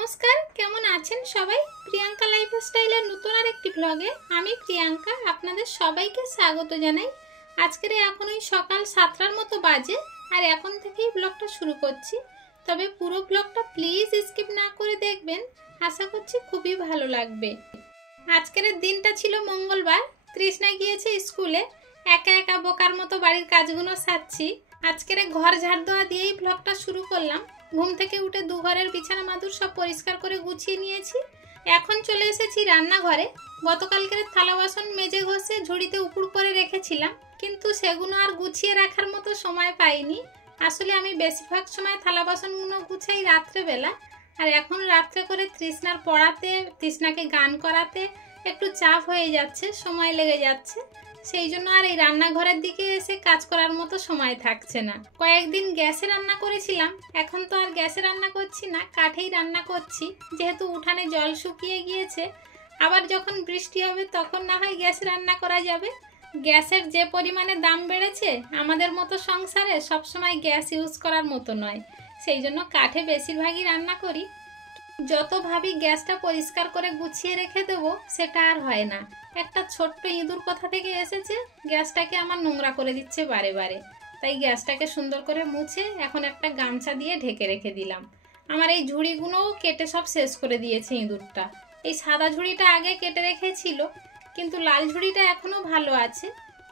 নমস্কার, কেমন আছেন সবাই? প্রিয়াঙ্কা লাইফস্টাইলের নতুন আরেকটি ব্লগে আমি প্রিয়াঙ্কা আপনাদের সবাইকে স্বাগত জানাই। আজকের এখন ওই সকাল 7টার মতো বাজে, আর এখন থেকেই ব্লগটা শুরু করছি। তবে পুরো ব্লগটা প্লিজ স্কিপ না করে দেখবেন, আশা করছি খুবই ভালো লাগবে। আজকের দিনটা ছিল মঙ্গলবার। তৃষ্ণা গিয়েছে স্কুলে, একা একা বোকার মতো বাড়ির কাজগুলো সারছি। আজকের ঘর ঝাড় দেওয়া দিয়েই ব্লগটা শুরু করলাম। ঘুম থেকে উঠে দুঘরের বিছানা মাদুর সব পরিষ্কার করে গুছিয়ে নিয়েছি। এখন চলে এসেছি রান্নাঘরে। গতকালকের থালা বাসন মেজে ঘষে ঝুড়িতে উপুড় করে রেখেছিলাম, কিন্তু সেগুলো আর গুছিয়ে রাখার মতো সময় পাইনি। আসলে আমি বেশিরভাগ সময় থালা বাসনগুলো গুছাই রাত্রেবেলা, আর এখন রাত্রে করে তৃষ্ণার পড়াতে, তৃষ্ণাকে গান করাতে একটু চাপ হয়ে যাচ্ছে, সময় লেগে যাচ্ছে। সেই জন্য আর এই রান্নাঘরের দিকে এসে কাজ করার মতো সময় থাকছে না। কয়েকদিন গ্যাসে রান্না করেছিলাম, এখন তো আর গ্যাসে রান্না করছি না, কাঠেই রান্না করছি। যেহেতু উঠানে জল শুকিয়ে গিয়েছে, আবার যখন বৃষ্টি হবে তখন না হয় গ্যাসে রান্না করা যাবে। গ্যাসের যে পরিমাণে দাম বেড়েছে, আমাদের মতো সংসারে সবসময় গ্যাস ইউজ করার মতো নয়। সেই জন্য কাঠে বেশিরভাগই রান্না করি। যত ভাবি গ্যাসটা পরিষ্কার করে গুছিয়ে রেখে দেবো, সেটা আর হয় না। একটা ছোট্ট ইঁদুর কোথা থেকে এসেছে, গ্যাসটাকে আমার নোংরা করে দিচ্ছে বারে বারে। তাই গ্যাসটাকে সুন্দর করে মুছে এখন একটা গামছা দিয়ে ঢেকে রেখে দিলাম। আমার এই ঝুড়িগুলোও কেটে সব শেষ করে দিয়েছে ইঁদুরটা। এই সাদা ঝুড়িটা আগে কেটে রেখেছিল, কিন্তু লাল ঝুড়িটা এখনো ভালো আছে।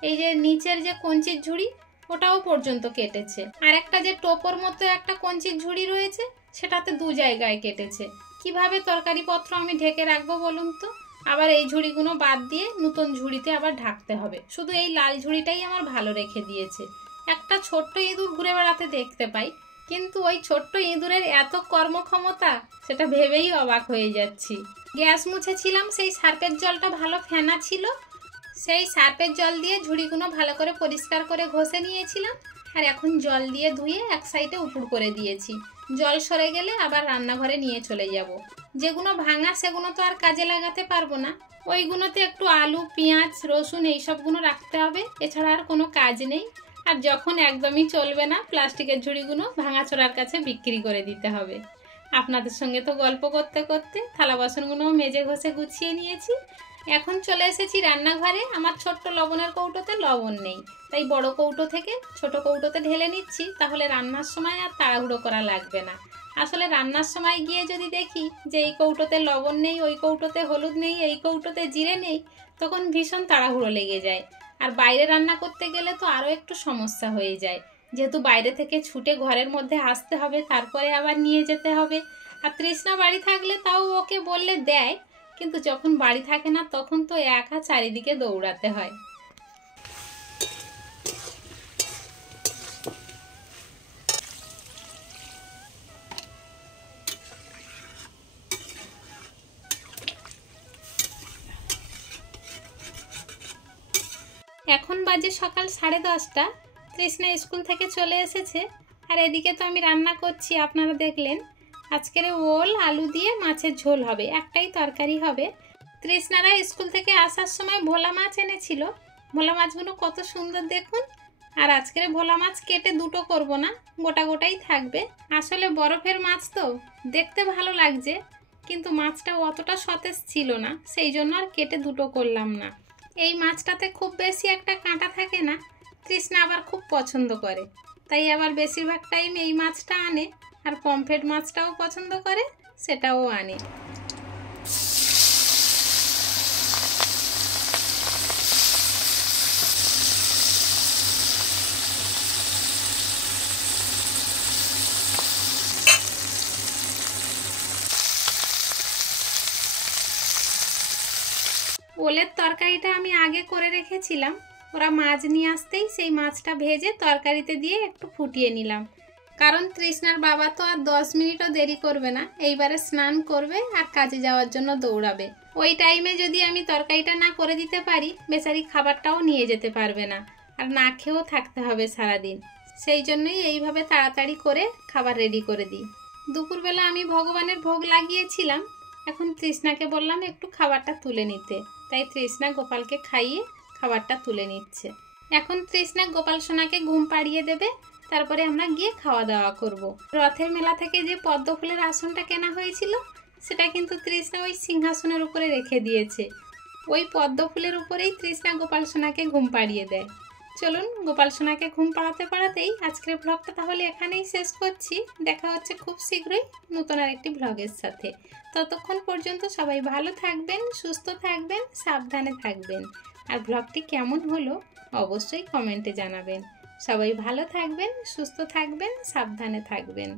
এই যে নিচের যে কঞ্চির ঝুড়ি, ওটাও পর্যন্ত কেটেছে। আর একটা যে টোপর মতো একটা কঞ্চির ঝুড়ি রয়েছে, সেটাতে 2 জায়গায় কেটেছে। কিভাবে তরকারিপত্র আমি ঢেকে রাখবো বলুন তো? আবার এই ঝুড়িগুলো বাদ দিয়ে নতুন ঝুড়িতে আবার ঢাকতে হবে। শুধু এই লাল ঝুড়িটাই আমার ভালো রেখে দিয়েছে। একটা ছোট্ট ইঁদুর ঘুরে বেড়াতে দেখতে পাই, কিন্তু ওই ছোট্ট ইঁদুরের এত কর্মক্ষমতা, সেটা ভেবেই অবাক হয়ে যাচ্ছি। গ্যাস মুছেছিলাম, সেই সার্ফের জলটা ভালো ফেনা ছিল। সেই সার্ফের জল দিয়ে ঝুড়িগুলো ভালো করে পরিষ্কার করে ঘষে নিয়েছিলাম, আর এখন জল দিয়ে ধুয়ে এক সাইডে উপুড় করে দিয়েছি। জল সরে গেলে আবার রান্নাঘরে নিয়ে চলে যাব। যেগুলো ভাঙা সেগুলো তো আর কাজে লাগাতে পারবো না, ওইগুলোতে একটু আলু, পেঁয়াজ, রসুন এইসবগুলো রাখতে হবে, এছাড়া আর কোনো কাজ নেই। আর যখন একদমই চলবে না, প্লাস্টিকের ঝুড়িগুলো ভাঙাচোরার কাছে বিক্রি করে দিতে হবে। আপনাদের সঙ্গে তো গল্প করতে করতে থালা বাসনগুলো মেজে ঘষে গুছিয়ে নিয়েছি। এখন চলে এসেছি রান্নাঘরে। আমার ছোট্ট লবণের কৌটোতে লবণ নেই, তাই বড় কৌটো থেকে ছোট কৌটোতে ঢেলে নিচ্ছি, তাহলে রান্নার সময় আর তাড়াহুড়ো করা লাগবে না। আসলে রান্নার সময় গিয়ে যদি দেখি যে এই কৌটোতে লবণ নেই, ওই কৌটোতে হলুদ নেই, এই কৌটোতে জিরে নেই, তখন ভীষণ তাড়াহুড়ো লেগে যায়। আর বাইরে রান্না করতে গেলে তো আরও একটু সমস্যা হয়ে যায়, যেহেতু বাইরে থেকে ছুটে ঘরের মধ্যে আসতে হবে, তারপরে আবার নিয়ে যেতে হবে। আর তৃষ্ণা বাড়ি থাকলে তাও ওকে বললে দেয়, কিন্তু যখন বাড়ি থাকে না তখন তো একা চারিদিকে দৌড়াতে হয়। এখন বাজে সকাল 10:30। তৃষ্ণা স্কুল থেকে চলে এসেছে, আর এদিকে তো আমি রান্না করছি, আপনারা দেখলেন। আজকের ওল আলু দিয়ে মাছের ঝোল হবে, একটাই তরকারি হবে। তৃষ্ণারা স্কুল থেকে আসার সময় ভোলা মাছ এনেছিল। ভোলা মাছগুলো কত সুন্দর দেখুন। আর আজকের ভোলা মাছ কেটে দুটো করব না, গোটা গোটাই থাকবে। আসলে বরফের মাছ তো দেখতে ভালো লাগছে, কিন্তু মাছটা অতটা সতেজ ছিল না, সেই জন্য আর কেটে দুটো করলাম না। এই মাছটাতে খুব বেশি একটা কাঁটা থাকে না, তৃষ্ণা আবার খুব পছন্দ করে, তাই আবার বেশিরভাগ টাইম এই মাছটা আনে। আর পমফ্রেট মাছটাও পছন্দ করে, সেটাও আনে। ওলের তরকারিটা আমি আগে করে রেখেছিলাম, ওরা মাছ নিয়ে আসতেই সেই মাছটা ভেজে তরকারিতে দিয়ে একটু ফুটিয়ে নিলাম। কারণ তৃষ্ণার বাবা তো আর 10 মিনিটও দেরি করবে না, এইবারে স্নান করবে আর কাজে যাওয়ার জন্য দৌড়াবে। ওই টাইমে যদি আমি তরকারিটা না করে দিতে পারি, বেচারি খাবারটাও নিয়ে যেতে পারবে না, আর না খেয়েও থাকতে হবে সারাদিন। সেই জন্যই এইভাবে তাড়াতাড়ি করে খাবার রেডি করে দিই। দুপুরবেলা আমি ভগবানের ভোগ লাগিয়েছিলাম, এখন তৃষ্ণাকে বললাম একটু খাবারটা তুলে নিতে, তাই তৃষ্ণা গোপালকে খাইয়ে খাবারটা তুলে নিচ্ছে। এখন তৃষ্ণা গোপাল সোনাকে ঘুম পাড়িয়ে দেবে, তারপরে আমরা গিয়ে খাওয়া দাওয়া করব। রথের মেলা থেকে যে পদ্ম ফুলের আসনটা কেনা হয়েছিল সেটা কিন্তু তৃষ্ণা ওই সিংহাসনের উপরে রেখে দিয়েছে। ওই পদ্ম ফুলের উপরেই তৃষ্ণা গোপাল সোনাকে ঘুম পাড়িয়ে দেয়। চলুন গোপাল সোনাকে ঘুম পাড়াতে পাড়াতেই আজকের ব্লগটা তাহলে এখানেই শেষ করছি। দেখা হচ্ছে খুব শীঘ্রই নতুন আরেকটি ব্লগের সাথে। ততক্ষণ পর্যন্ত সবাই ভালো থাকবেন, সুস্থ থাকবেন, সাবধানে থাকবেন। আর ব্লগটি কেমন হলো অবশ্যই কমেন্টে জানাবেন। সবাই ভালো থাকবেন, সুস্থ থাকবেন, সাবধানে থাকবেন।